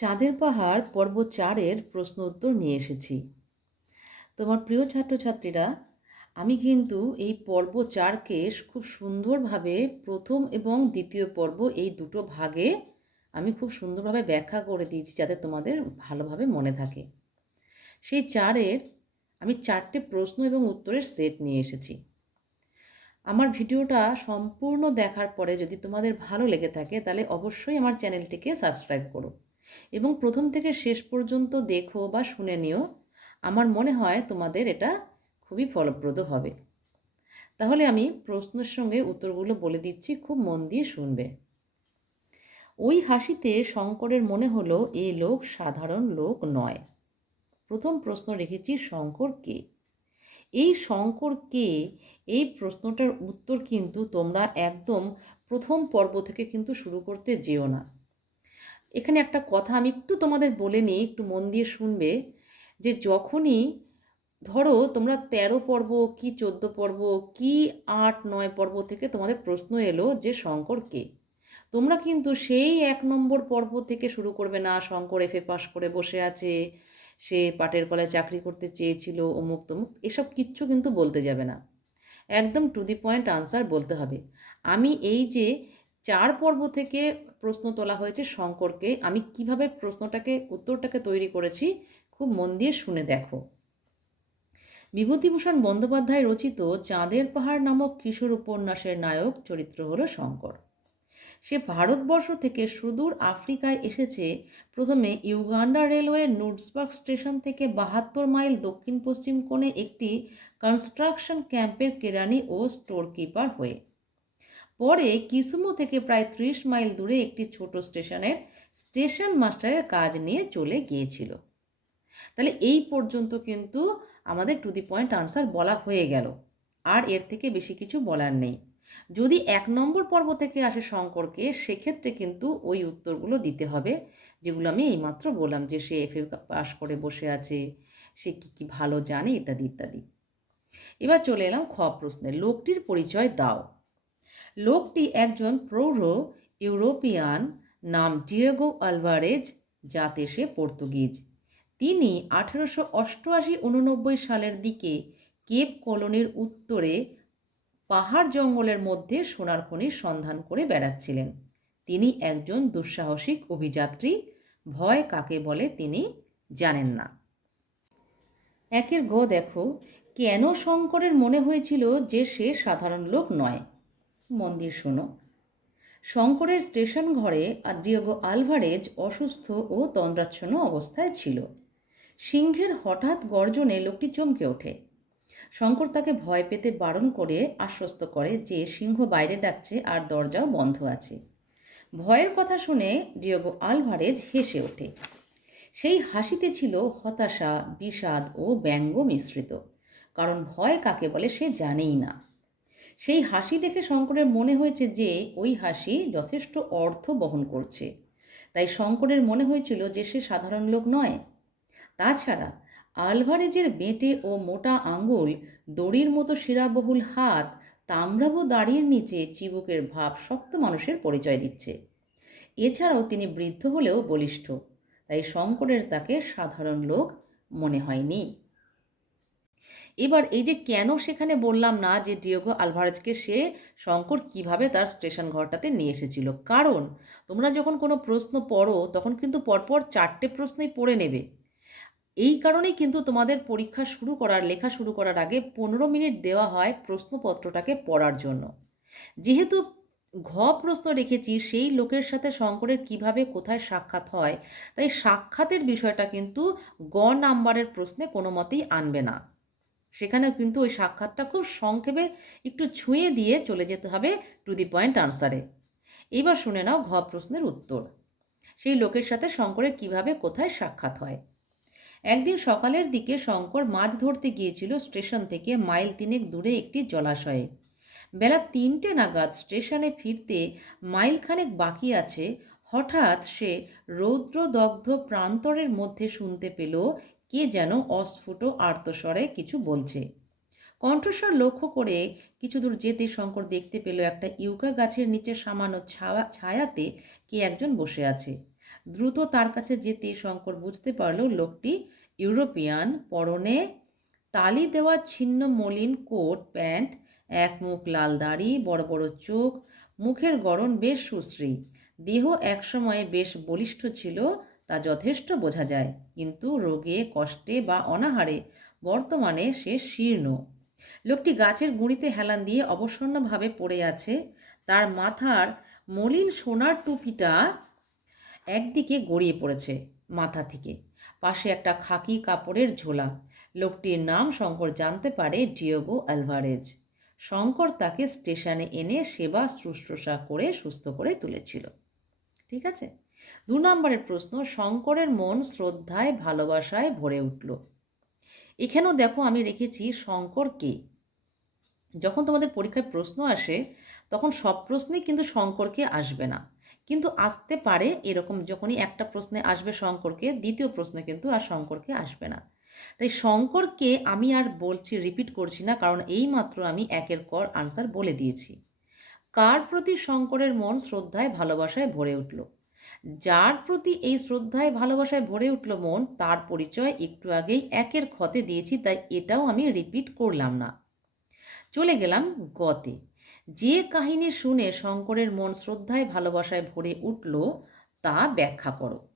চাঁদের পাহাড় পর্ব চারের প্রশ্ন উত্তর নিয়ে এসেছি। তোমার প্রিয় ছাত্রছাত্রীরা, আমি কিন্তু এই পর্ব চারকে খুব সুন্দরভাবে প্রথম এবং দ্বিতীয় পর্ব এই দুটো ভাগে আমি খুব সুন্দরভাবে ব্যাখ্যা করে দিয়েছি যাতে তোমাদের ভালোভাবে মনে থাকে। সেই চারের আমি চারটে প্রশ্ন এবং উত্তরের সেট নিয়ে এসেছি। আমার ভিডিওটা সম্পূর্ণ দেখার পরে যদি তোমাদের ভালো লেগে থাকে তাহলে অবশ্যই আমার চ্যানেলটিকে সাবস্ক্রাইব করো। এবং প্রথম থেকে শেষ পর্যন্ত দেখো বা শুনে নিও। আমার মনে হয় তোমাদের এটা খুবই ফলপ্রদ হবে। তাহলে আমি প্রশ্নের সঙ্গে উত্তরগুলো বলে দিচ্ছি, খুব মন দিয়ে শুনবে। ওই হাসিতে শঙ্করের মনে হলো, এ লোক সাধারণ লোক নয়। প্রথম প্রশ্ন রেখেছি, শঙ্কর কে? এই শঙ্কর কে? এই প্রশ্নটার উত্তর কিন্তু তোমরা একদম প্রথম পর্ব থেকে কিন্তু শুরু করতে যেও না। এখানে একটা কথা আমি একটু তোমাদের বলে নিই, একটু মন দিয়ে শুনবে যে যখনই ধরো তোমরা তেরো পর্ব কি চোদ্দ পর্ব কি আট নয় পর্ব থেকে তোমাদের প্রশ্ন এলো যে শঙ্কর কে, তোমরা কিন্তু সেই এক নম্বর পর্ব থেকে শুরু করবে না, শঙ্কর এফে পাশ করে বসে আছে, সে পাটের কলায় চাকরি করতে চেয়েছিল, অমুক তমুক, এসব কিচ্ছু কিন্তু বলতে যাবে না। একদম টু দি পয়েন্ট আনসার বলতে হবে। আমি এই যে চার পর্ব থেকে প্রশ্ন তোলা হয়েছে শঙ্করকে। আমি কীভাবে প্রশ্নটাকে, উত্তরটাকে তৈরি করেছি, খুব মন দিয়ে শুনে দেখো। বিভূতিভূষণ বন্দ্যোপাধ্যায় রচিত চাঁদের পাহাড় নামক কিশোর উপন্যাসের নায়ক চরিত্র হলো শঙ্কর। সে ভারতবর্ষ থেকে সুদূর আফ্রিকায় এসেছে। প্রথমে ইউগান্ডা রেলওয়ে নুডসবার্গ স্টেশন থেকে বাহাত্তর মাইল দক্ষিণ পশ্চিম কোণে একটি কনস্ট্রাকশন ক্যাম্পের কেরানি ও স্টোর কিপার হয়ে পরে কিসুমো থেকে প্রায় ত্রিশ মাইল দূরে একটি ছোট স্টেশনের স্টেশন মাস্টারের কাজ নিয়ে চলে গিয়েছিল। তাহলে এই পর্যন্ত কিন্তু আমাদের টু দি পয়েন্ট আনসার বলা হয়ে গেল। আর এর থেকে বেশি কিছু বলার নেই। যদি এক নম্বর পর্ব থেকে আসে শঙ্করকে, সেক্ষেত্রে কিন্তু ওই উত্তরগুলো দিতে হবে, যেগুলো আমি এইমাত্র বললাম যে সে এফ পাশ করে বসে আছে, সে কী কী ভালো জানে ইত্যাদি ইত্যাদি। এবার চলে এলাম খ প্রশ্নে। লোকটির পরিচয় দাও। লোকটি একজন প্রৌঢ় ইউরোপিয়ান নাম ডিয়েগো আলভারেজ, যাতে সে পর্তুগিজ। তিনি আঠেরোশো অষ্টআশি উননব্বই সালের দিকে কেপ কলোনির উত্তরে পাহাড় জঙ্গলের মধ্যে সোনার খনির সন্ধান করে বেড়াচ্ছিলেন। তিনি একজন দুঃসাহসিক অভিযাত্রী, ভয় কাকে বলে তিনি জানেন না। একের গ দেখো, কেন শঙ্করের মনে হয়েছিল যে সে সাধারণ লোক নয়? মন দিয়ে শোনো। শঙ্করের স্টেশন ঘরে ডিয়েগো আলভারেজ অসুস্থ ও তন্দ্রাচ্ছন্ন অবস্থায় ছিল। সিংহের হঠাৎ গর্জনে লোকটি চমকে ওঠে। শঙ্কর তাকে ভয় পেতে বারণ করে আশ্বস্ত করে যে সিংহ বাইরে ডাকছে আর দরজাও বন্ধ আছে। ভয়ের কথা শুনে ডিয়েগো আলভারেজ হেসে ওঠে। সেই হাসিতে ছিল হতাশা, বিষাদ ও ব্যঙ্গ মিশ্রিত। কারণ ভয় কাকে বলে সে জানেই না। সেই হাসি দেখে শঙ্করের মনে হয়েছে যে ওই হাসি যথেষ্ট অর্থ বহন করছে। তাই শঙ্করের মনে হয়েছিল যে সে সাধারণ লোক নয়। তাছাড়া আলভারেজের বেঁটে ও মোটা আঙুল, দড়ির মতো শিরাবহুল হাত তাম্রাভ দাড়ির নিচে চিবুকের ভাব শক্ত মানুষের পরিচয় দিচ্ছে। এছাড়াও তিনি বৃদ্ধ হলেও বলিষ্ঠ, তাই শঙ্করের তাকে সাধারণ লোক মনে হয়নি। এবার এই যে কেন সেখানে বললাম না যে ডিওগো আলভারেজকে সে শঙ্কর কীভাবে তার স্টেশন ঘরটাতে নিয়ে এসেছিল? কারণ তোমরা যখন কোনো প্রশ্ন পড়ো, তখন কিন্তু পরপর চারটে প্রশ্নই পড়ে নেবে। এই কারণেই কিন্তু তোমাদের পরীক্ষা শুরু করার, লেখা শুরু করার আগে পনেরো মিনিট দেওয়া হয় প্রশ্নপত্রটাকে পড়ার জন্য। যেহেতু ঘ প্রশ্ন রেখেছি, সেই লোকের সাথে শঙ্করের কীভাবে কোথায় সাক্ষাৎ হয়, তাই সাক্ষাতের বিষয়টা কিন্তু গ নাম্বারের প্রশ্নে কোনো মতেই আনবে না। সেখানে কিন্তু ওই সাক্ষাৎটা খুব সংক্ষেপে একটু ছুঁয়ে দিয়ে চলে যেতে হবে টু দি পয়েন্ট আনসারে এবার শুনে নাও ঘ প্রশ্নের উত্তর। সেই লোকের সাথে শঙ্করের কীভাবে কোথায় সাক্ষাৎ হয়? একদিন সকালের দিকে শঙ্কর মাছ ধরতে গিয়েছিল স্টেশন থেকে মাইল তিনেক দূরে একটি জলাশয়ে। বেলা তিনটে নাগাদ স্টেশনে ফিরতে মাইলখানেক বাকি আছে, হঠাৎ সে রৌদ্রদগ্ধ প্রান্তরের মধ্যে শুনতে পেল কে যেন অস্ফুট আর্তস্বরে কিছু বলছে। কণ্ঠস্বর লক্ষ্য করে কিছু দূর যেতে শঙ্কর দেখতে পেল একটা ইউকা গাছের নিচে সামান্য ছায়া, ছায়াতে কে একজন বসে আছে। দ্রুত তার কাছে যেতেই শঙ্কর বুঝতে পারল লোকটি ইউরোপিয়ান, পরনে তালি দেওয়া ছিন্ন মলিন কোট, প্যান্ট, এক মুখ লাল দাড়ি, বড় বড় চোখ, মুখের গড়ন বেশ সুশ্রী। দেহ একসময়ে বেশ বলিষ্ঠ ছিল তা যথেষ্ট বোঝা যায়। কিন্তু রোগে, কষ্টে বা অনাহারে বর্তমানে সে শীর্ণ। লোকটি গাছের গুঁড়িতে হেলান দিয়ে অবসন্নভাবে পড়ে আছে। তার মাথার মলিন সোনার টুপিটা একদিকে গড়িয়ে পড়েছে মাথা থেকে। পাশে একটা খাকি কাপড়ের ঝোলা। লোকটির নাম শঙ্কর জানতে পারে ডিওগো অ্যালভারেজ। শঙ্কর তাকে স্টেশনে এনে সেবা শুশ্রূষা করে সুস্থ করে তুলেছিল। ঠিক আছে? দু নম্বরের প্রশ্ন, শঙ্করের মন শ্রদ্ধায়, ভালোবাসায় ভরে উঠল। এখানেও দেখো আমি রেখেছি শঙ্কর কে। যখন তোমাদের পরীক্ষায় প্রশ্ন আসে, তখন সব প্রশ্নেই কিন্তু শঙ্করকে আসবে না। কিন্তু আসতে পারে এরকম যখনই একটা প্রশ্নে আসবে শঙ্করকে দ্বিতীয় প্রশ্নে কিন্তু আর শঙ্করকে আসবে না। তাই শঙ্করকে আমি আর বলছি রিপিট করছি না, কারণ এই মাত্র আমি একের কর আনসার বলে দিয়েছি। কার প্রতি শঙ্করের মন শ্রদ্ধায়, ভালোবাসায় ভরে উঠল? যার প্রতি এই শ্রদ্ধায়, ভালোবাসায় ভরে উঠল মন, তার পরিচয় একটু আগেই একের ক্ষতে দিয়েছি, তাই এটাও আমি রিপিট করলাম না। চলে গেলাম গতে। যে কাহিনী শুনে শঙ্করের মন শ্রদ্ধায়, ভালোবাসায় ভরে উঠল, তা ব্যাখ্যা করো।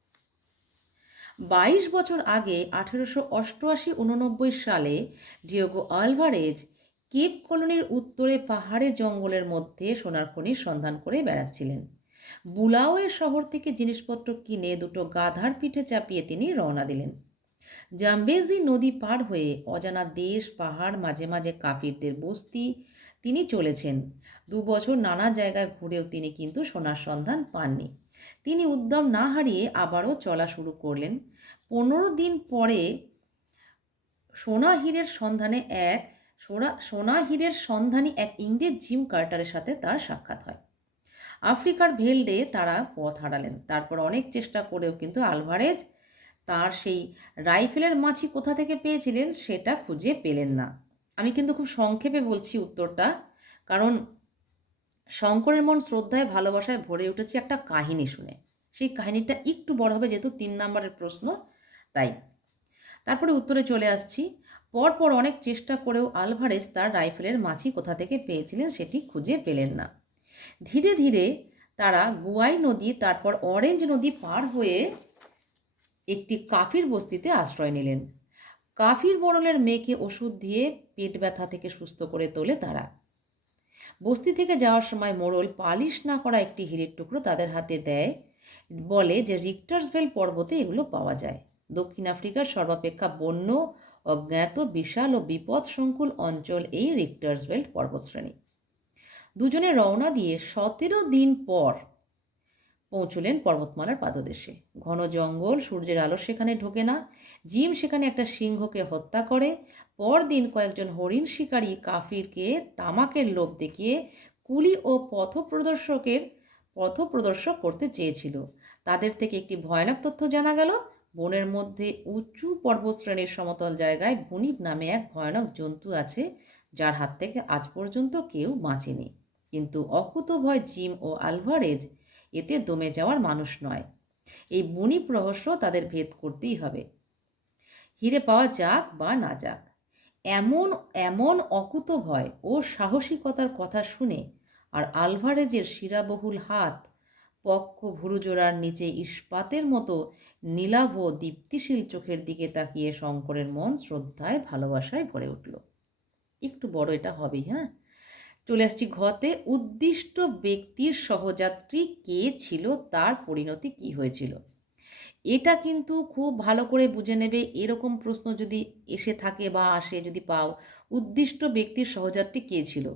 বাইশ বছর আগে, আঠেরোশো অষ্টআশি উননব্বই সালে ডিওগো আলভারেজ কেপ কলোনির উত্তরে পাহাড়ে জঙ্গলের মধ্যে সোনার খনির সন্ধান করে বেড়াচ্ছিলেন। বুলাওয়ের শহর থেকে জিনিসপত্র কিনে দুটো গাধার পিঠে চাপিয়ে তিনি রওনা দিলেন। জাম্বেজি নদী পার হয়ে অজানা দেশ, পাহাড়, মাঝে মাঝে কাফিরদের বস্তি তিনি চলেছেন। দু বছর নানা জায়গায় ঘুরেও তিনি কিন্তু সোনার সন্ধান পাননি। তিনি উদ্যম না হারিয়ে আবারও চলা শুরু করলেন। পনেরো দিন পরে সোনা হীরের সন্ধানে এক সোনা হীরের সন্ধানী এক ইংরেজ জিম কার্টারের সাথে তার সাক্ষাৎ হয়। আফ্রিকার ভেলডে তারা পথ হারালেন। তারপর অনেক চেষ্টা করেও কিন্তু আলভারেজ তার সেই রাইফেলের মাছি কোথা থেকে পেয়েছিলেন সেটা খুঁজে পেলেন না। আমি কিন্তু খুব সংক্ষেপে বলছি উত্তরটা, কারণ শঙ্করের মন শ্রদ্ধায়, ভালোবাসায় ভরে উঠেছে একটা কাহিনী শুনে। সেই কাহিনীটা একটু বড় হবে যেহেতু তিন নম্বরের প্রশ্ন, তাই। তারপরে উত্তরে চলে আসছি। পরপর অনেক চেষ্টা করেও আলভারেজ তার রাইফেলের মাছি কোথা থেকে পেয়েছিলেন সেটি খুঁজে পেলেন না। ধীরে ধীরে তারা গুয়াই নদী, তারপর অরেঞ্জ নদী পার হয়ে একটি কাফির বস্তিতে আশ্রয় নিলেন। কাফির বরলের মেয়েকে ওষুধ দিয়ে পেট ব্যথা থেকে সুস্থ করে তোলে তারা। বস্তি থেকে যাওয়ার সময় মোড়ল পালিশ না করা একটি হিরের টুকরো তাদের হাতে দেয়, বলে যে রিক্টার্সভেল পর্বতে এগুলো পাওয়া যায়। দক্ষিণ আফ্রিকার সর্বাপেক্ষা বন্য, অজ্ঞাত, বিশাল ও বিপদ সংকুল অঞ্চল এই রিক্টার্সভেল্ট পর্বতশ্রেণী। দুজনে রওনা দিয়ে সতেরো দিন পর পৌঁছলেন পর্বতমালার পাদদেশে। ঘন জঙ্গল, সূর্যের আলো সেখানে ঢোকে না। জিম সেখানে একটা সিংহকে হত্যা করে। পরদিন কয়েকজন হরিণ শিকারী কাফিরকে, তামাকের লোভ দেখিয়ে কুলি ও পথপ্রদর্শকের, পথপ্রদর্শক করতে চেয়েছিল। তাদের থেকে একটি ভয়ানক তথ্য জানা গেল। বনের মধ্যে উঁচু পর্বতশ্রেণীর সমতল জায়গায় ভুনিপ নামে এক ভয়ানক জন্তু আছে, যার হাত থেকে আজ পর্যন্ত কেউ বাঁচেনি। কিন্তু অকুতভয় জিম ও আলভারেজ এতে দমে যাওয়ার মানুষ নয়। এই বুনিপ রহস্য তাদের ভেদ করতেই হবে। হিরে পাওয়া যাক বা না যাক, এমন এমন অকুত ভয় ও সাহসিকতার কথা শুনে আর আলভারেজের শিরাবহুল হাত, পক্ক ভুরুজোড়ার নিচে ইস্পাতের মতো নীলাভ দীপ্তিশীল চোখের দিকে তাকিয়ে শঙ্করের মন শ্রদ্ধায়, ভালোবাসায় ভরে উঠল। একটু বড় এটা হবেই হ্যাঁ? চলে আসছি ঘতে। উদ্দিষ্ট ব্যক্তির সহযাত্রী কে ছিল? তার পরিণতি কি হয়েছিল? এটা কিন্তু খুব ভালো করে বুঝে নেবে। এরকম প্রশ্ন যদি এসে থাকে বা আসে যদি পাও, উদ্দিষ্ট ব্যক্তির সহযাত্রী কে ছিল?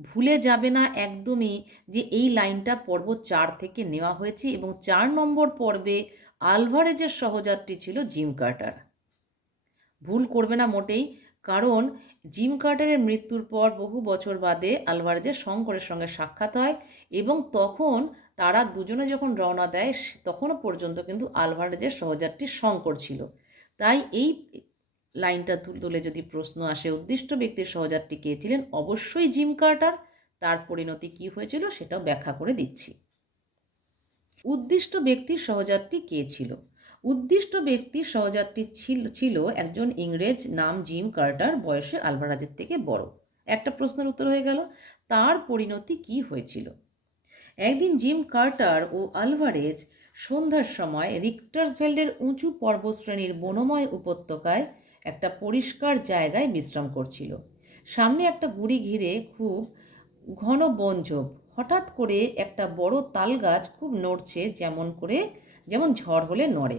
ভুলে যাবে না একদমই যে এই লাইনটা পর্ব চার থেকে নেওয়া হয়েছে এবং চার নম্বর পর্বে আলভারেজের সহযাত্রী ছিল জিম কার্টার। ভুল করবে না মোটেই। কারণ জিম কার্টারের মৃত্যুর পর বহু বছর বাদে আলভারেজের শঙ্করের সঙ্গে সাক্ষাৎ হয় এবং তখন তারা দুজনে যখন রওনা দেয় তখনও পর্যন্ত কিন্তু আলভারেজের সহযাত্রী শঙ্কর ছিল। তাই এই লাইনটা তুলে যদি প্রশ্ন আসে, উদ্দিষ্ট ব্যক্তির সহযাত্রী কে ছিলেন? অবশ্যই জিম কার্টার। তার পরিণতি কি হয়েছিল সেটাও ব্যাখ্যা করে দিচ্ছি। উদ্দিষ্ট ব্যক্তির সহযাত্রী কে ছিল? উদ্দিষ্ট ব্যক্তির সহযাত্রী ছিল ছিল একজন ইংরেজ নাম জিম কার্টার, বয়সে আলভারাজের থেকে বড়। একটা প্রশ্নের উত্তর হয়ে গেল, তার পরিণতি কি হয়েছিল? একদিন জিম কার্টার ও আলভারেজ সন্ধ্যার সময় রিক্টার্সভেল্ডের উঁচু পর্বতশ্রেণীর বনময় উপত্যকায় একটা পরিষ্কার জায়গায় বিশ্রাম করছিল। সামনে একটা গুড়ি ঘিরে খুব ঘন বনঝোপ। হঠাৎ করে একটা বড় তাল গাছ খুব নড়ছে, যেমন করে যেমন ঝড় হলে নড়ে।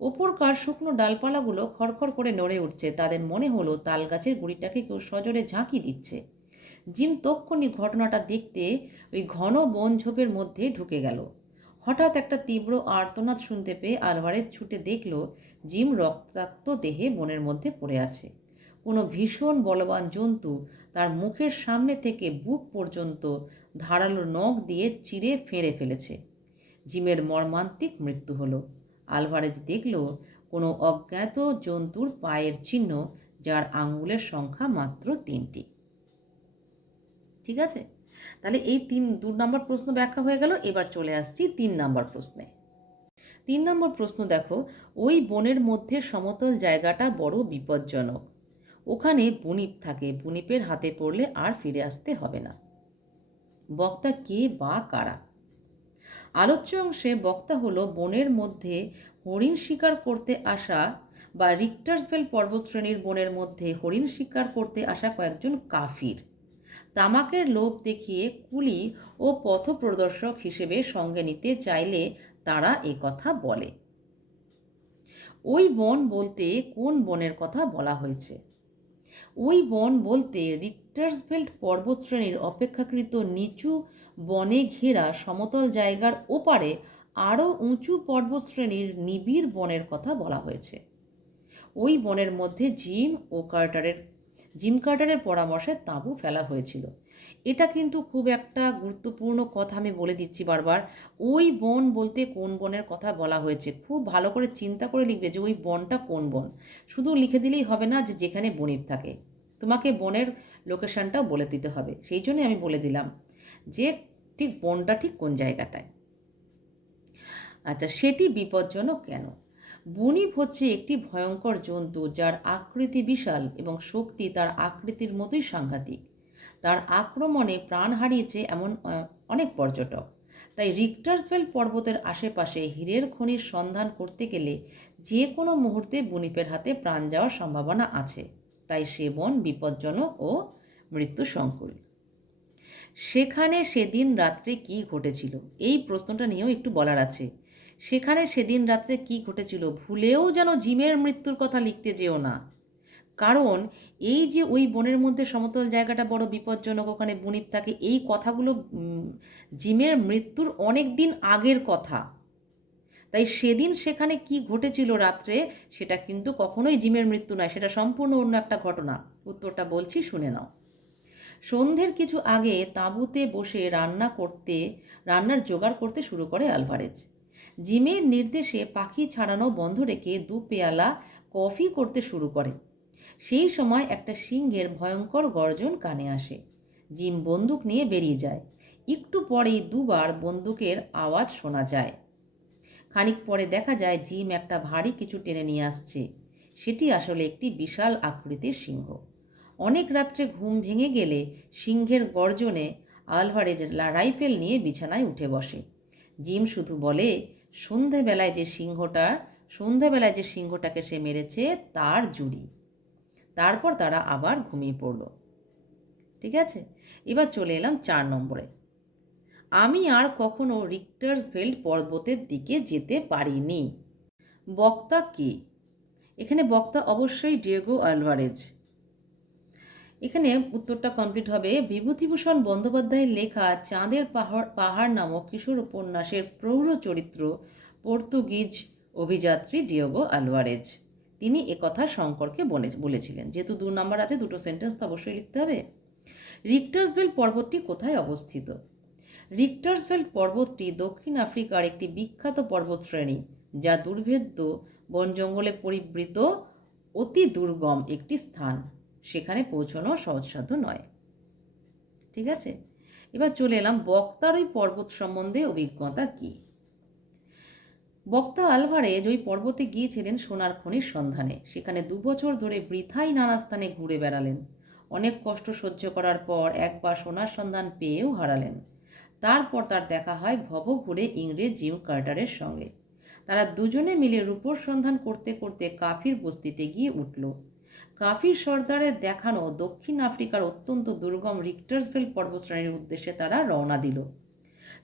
ওপরকার শুকনো ডালপালাগুলো খড়খড় করে নড়ে উঠছে। তাদের মনে হলো তাল গাছের গুড়িটাকে কেউ সজোরে ঝাঁকি দিচ্ছে। জিম তক্ষণি ঘটনাটা দেখতে ওই ঘন বন ঝোপের মধ্যে ঢুকে গেল। হঠাৎ একটা তীব্র আর্তনাদ শুনতে পেয়ে আলভারেজ ছুটে দেখল জিম রক্তাক্ত দেহে বনের মধ্যে পড়ে আছে। কোনো ভীষণ বলবান জন্তু তার মুখের সামনে থেকে বুক পর্যন্ত ধারালো নখ দিয়ে চিরে ফেঁড়ে ফেলেছে। জিমের মর্মান্তিক মৃত্যু হলো। আলভারেজ দেখল কোনো অজ্ঞাত জন্তুর পায়ের চিহ্ন, যার আঙ্গুলের সংখ্যা মাত্র তিনটি। ঠিক আছে? তাহলে এই তিন, দু নম্বর প্রশ্ন ব্যাখ্যা হয়ে গেল, এবার চলে আসছি তিন নম্বর প্রশ্নে। তিন নম্বর প্রশ্ন দেখো, ওই বনের মধ্যে সমতল জায়গাটা বড় বিপজ্জনক। ওখানে বুনিপ থাকে, বুনিপের হাতে পড়লে আর ফিরে আসতে হবে না। বক্তা কে বা কারা? আলোচ্য অংশে বক্তা হলো বনের মধ্যে হরিণ শিকার করতে আসা বা রিক্টার্সভেল পর্বতশ্রেণীর বনের মধ্যে হরিণ শিকার করতে আসা কয়েকজন কাফির। তামাকের লোভ দেখিয়ে কুলি ও পথপ্রদর্শক হিসেবে সঙ্গে নিতে চাইলে তারা কথা বলে। ওই বন বলতে কোন বনের কথা বলা হয়েছে? ওই বন বলতে রিক্টার্সভেল্ট পর্বতশ্রেণীর অপেক্ষাকৃত নিচু বনে ঘেরা সমতল জায়গার ওপারে আরও উঁচু পর্বতশ্রেণীর নিবিড় বনের কথা বলা হয়েছে। ওই বনের মধ্যে জিম ও কার্টারের, জিম কার্টারের পরামর্শে তাঁবু ফেলা হয়েছিল। এটা কিন্তু খুব একটা গুরুত্বপূর্ণ কথা আমি বলে দিচ্ছি বারবার। ওই বন বলতে কোন বনের কথা বলা হয়েছে? খুব ভালো করে চিন্তা করে লিখবে যে ওই বনটা কোন বন। শুধু লিখে দিলেই হবে না যে যেখানে বনির থাকে। তোমাকে বনের লোকেশনটাও বলে দিতে হবে। সেই জন্যই আমি বলে দিলাম যে ঠিক বনটা ঠিক কোন জায়গাটায়। আচ্ছা সেটি বিপজ্জনক কেন? বুনিপ হচ্ছে একটি ভয়ঙ্কর জন্তু যার আকৃতি বিশাল এবং শক্তি তার আকৃতির মতোই সাংঘাতিক। তার আক্রমণে প্রাণ হারিয়েছে এমন অনেক পর্যটক। তাই রিক্টার্সভেল পর্বতের আশেপাশে হীরের খনির সন্ধান করতে গেলে যে কোনো মুহূর্তে বুনিপের হাতে প্রাণ যাওয়ার সম্ভাবনা আছে। তাই সে বন বিপজ্জনক ও মৃত্যু সংকুল সেখানে সেদিন রাত্রে কি ঘটেছিল? এই প্রশ্নটা নিয়েও একটু বলার আছে। সেখানে সেদিন রাত্রে কি ঘটেছিল? ভুলেও যেন জিমের মৃত্যুর কথা লিখতে যেও না। কারণ এই যে ওই বনের মধ্যে সমতল জায়গাটা বড় বিপজ্জনক, ওখানে বুনিপ থাকে, এই কথাগুলো জিমের মৃত্যুর অনেক দিন আগের কথা। তাই সেদিন সেখানে কি ঘটেছিল রাত্রে, সেটা কিন্তু কখনোই জিমের মৃত্যু নয়, সেটা সম্পূর্ণ অন্য একটা ঘটনা। উত্তরটা বলছি, শুনে নাও। সন্ধ্যের কিছু আগে তাঁবুতে বসে রান্না করতে, রান্নার জোগাড় করতে শুরু করে আলভারেজ। জিমের নির্দেশে পাখি ছাড়ানো বন্ধ রেখে দু পেয়ালা কফি করতে শুরু করে। সেই সময় একটা সিংহের ভয়ঙ্কর গর্জন কানে আসে। জিম বন্দুক নিয়ে বেরিয়ে যায়। একটু পরেই দুবার বন্দুকের আওয়াজ শোনা যায়। খানিক পরে দেখা যায় জিম একটা ভারী কিছু টেনে নিয়ে আসছে। সেটি আসলে একটি বিশাল আকৃতির সিংহ। অনেক রাত্রে ঘুম ভেঙে গেলে সিংহের গর্জনে আলভারেজ রাইফেল নিয়ে বিছানায় উঠে বসে। জিম শুধু বলে, সন্ধেবেলায় যে সিংহটা সন্ধেবেলায় যে সিংহটাকে সে মেরেছে, তার জুড়ি। তারপর তারা আবার ঘুমিয়ে পড়ল। ঠিক আছে? এবার চলে এলাম চার নম্বরে। আমি আর কখনো রিক্টার্সভেল্ড পর্বতের দিকে যেতে পারিনি। বক্তা কে? এখানে বক্তা অবশ্যই ডিয়েগো আলভারেজ এখানে উত্তরটা কমপ্লিট হবে। বিভূতিভূষণ বন্দ্যোপাধ্যায়ের লেখা চাঁদের পাহাড় পাহাড় নামক কিশোর উপন্যাসের প্রৌঢ় চরিত্র পর্তুগিজ অভিযাত্রী ডিওগো আলভারেজ তিনি একথা শঙ্করকে বলে, বলেছিলেন। যেহেতু দু নম্বর আছে, দুটো সেন্টেন্স তো অবশ্যই লিখতে হবে। রিক্টার্সভেল পর্বতটি কোথায় অবস্থিত? রিক্টার্সভেল পর্বতটি দক্ষিণ আফ্রিকার একটি বিখ্যাত পর্বতশ্রেণী, যা দুর্ভেদ্য বন জঙ্গলে পরিবৃত, অতি দুর্গম একটি স্থান। সেখানে পৌঁছানো সহজসাধ্য নয়। ঠিক আছে? এবার চলে এলাম বক্তার ওই পর্বত সম্বন্ধে অভিজ্ঞতা কি? বক্তা আলভারেজ ওই পর্বতে গিয়েছিলেন সোনার খনির সন্ধানে। সেখানে দু বছর ধরে বৃথাই নানা স্থানে ঘুরে বেড়ালেন। অনেক কষ্ট সহ্য করার পর একবার সোনার সন্ধান পেয়েও হারালেন। তারপর তার দেখা হয় ভব ঘুরে ইংরেজ জিম কার্টারের সঙ্গে। তারা দুজনে মিলে রূপোর সন্ধান করতে করতে কাফির বস্তিতে গিয়ে উঠল। কাফির সর্দারের দেখানো দক্ষিণ আফ্রিকার অত্যন্ত দুর্গম রিক্টার্সভেল পর্বতশ্রেণীর উদ্দেশ্যে তারা রওনা দিল।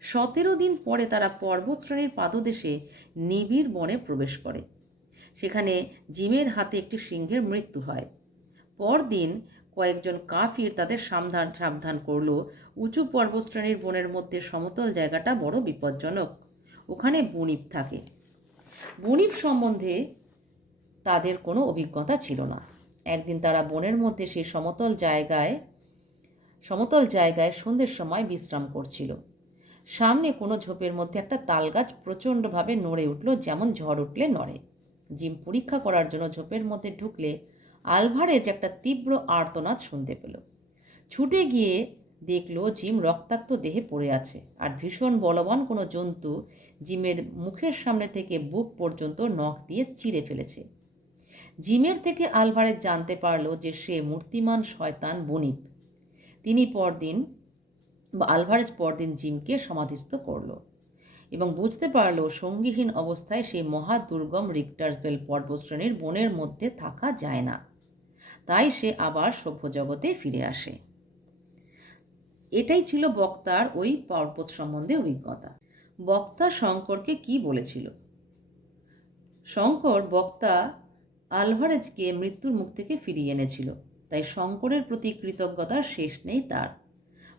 সতেরো দিন পরে তারা পর্বতশ্রেণীর পাদদেশে নিবিড় বনে প্রবেশ করে। সেখানে জিমের হাতে একটি সিংহের মৃত্যু হয়। পরদিন কয়েকজন কাফির তাদের সাবধান সাবধান করল। উঁচু পর্বতশ্রেণীর বনের মধ্যে সমতল জায়গাটা বড় বিপজ্জনক। ওখানে বণিপ থাকে। বণিপ সম্বন্ধে তাদের কোনো অভিজ্ঞতা ছিল না। একদিন তারা বনের মধ্যে সেই সমতল জায়গায় সমতল জায়গায় সন্ধ্যের সময় বিশ্রাম করছিল। সামনে কোনো ঝোপের মধ্যে একটা তালগাছ প্রচণ্ডভাবে নড়ে উঠল, যেমন ঝড় উঠলে নড়ে। জিম পরীক্ষা করার জন্য ঝোপের মধ্যে ঢুকলে আলভারেজ একটা তীব্র আর্তনাদ শুনতে পেল। ছুটে গিয়ে দেখল জিম রক্তাক্ত দেহে পড়ে আছে আর ভীষণ বলবান কোনো জন্তু জিমের মুখের সামনে থেকে বুক পর্যন্ত নখ দিয়ে চিড়ে ফেলেছে। জিমের থেকে আলভারেজ জানতে পারল যে সে মূর্তিমান শয়তান বনিপ তিনি পরদিন আলভারেজ পরদিন জিমকে সমাধিস্থ করল এবং বুঝতে পারল সঙ্গীহীন অবস্থায় সেই মহা দুর্গম রিক্টার্সবেল পর্বতশ্রেণীর বনের মধ্যে থাকা যায় না। তাই সে আবার সভ্য জগতে ফিরে আসে। এটাই ছিল বক্তার ওই পর্বত সম্বন্ধে অভিজ্ঞতা। বক্তা শঙ্করকে কি বলেছিল? শঙ্কর বক্তা আলভারেজকে মৃত্যুর মুখ থেকে ফিরিয়ে এনেছিল, তাই শঙ্করের প্রতি কৃতজ্ঞতার শেষ নেই তার।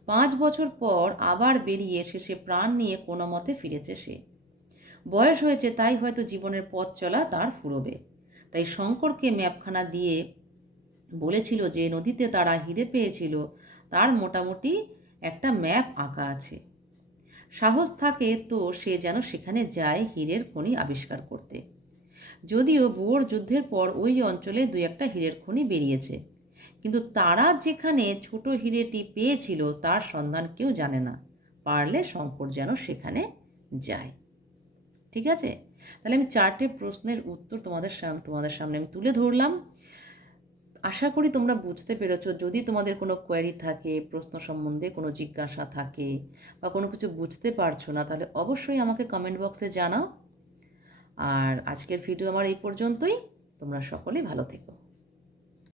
পাঁচ বছর পর আবার বেরিয়ে শেষে প্রাণ নিয়ে কোনো মতে ফিরেছে সে। বয়স হয়েছে তাই হয়তো জীবনের পথ চলা তার ফুরবে। তাই শঙ্করকে ম্যাপখানা দিয়ে বলেছিল যে নদীতে তারা হিরে পেয়েছিল, তার মোটামুটি একটা ম্যাপ আঁকা আছে। সাহস থাকে তো সে যেন সেখানে যায় হীরের খনি আবিষ্কার করতে। যদিও বোর যুদ্ধের পর ওই অঞ্চলে দুই একটা হীরের খনি বেরিয়েছে। কিন্তু তারা যেখানে ছোট হিরেটি পেয়েছিল, তার সন্ধান কেউ জানে না। পারলে শঙ্কর যেন সেখানে যায়। ঠিক আছে? তাহলে আমি চারটে প্রশ্নের উত্তর তোমাদের সামনে তোমাদের সামনে আমি তুলে ধরলাম। আশা করি তোমরা বুঝতে পেরেছ, যদি তোমাদের কোনো কোয়ারি থাকে, প্রশ্ন সম্বন্ধে কোনো জিজ্ঞাসা থাকে বা কোনো কিছু বুঝতে পারছ না, তাহলে অবশ্যই আমাকে কমেন্ট বক্সে জানাও। আর আজকের ভিডিও আমার এই পর্যন্তই। তোমরা সকলেই ভালো থেকো।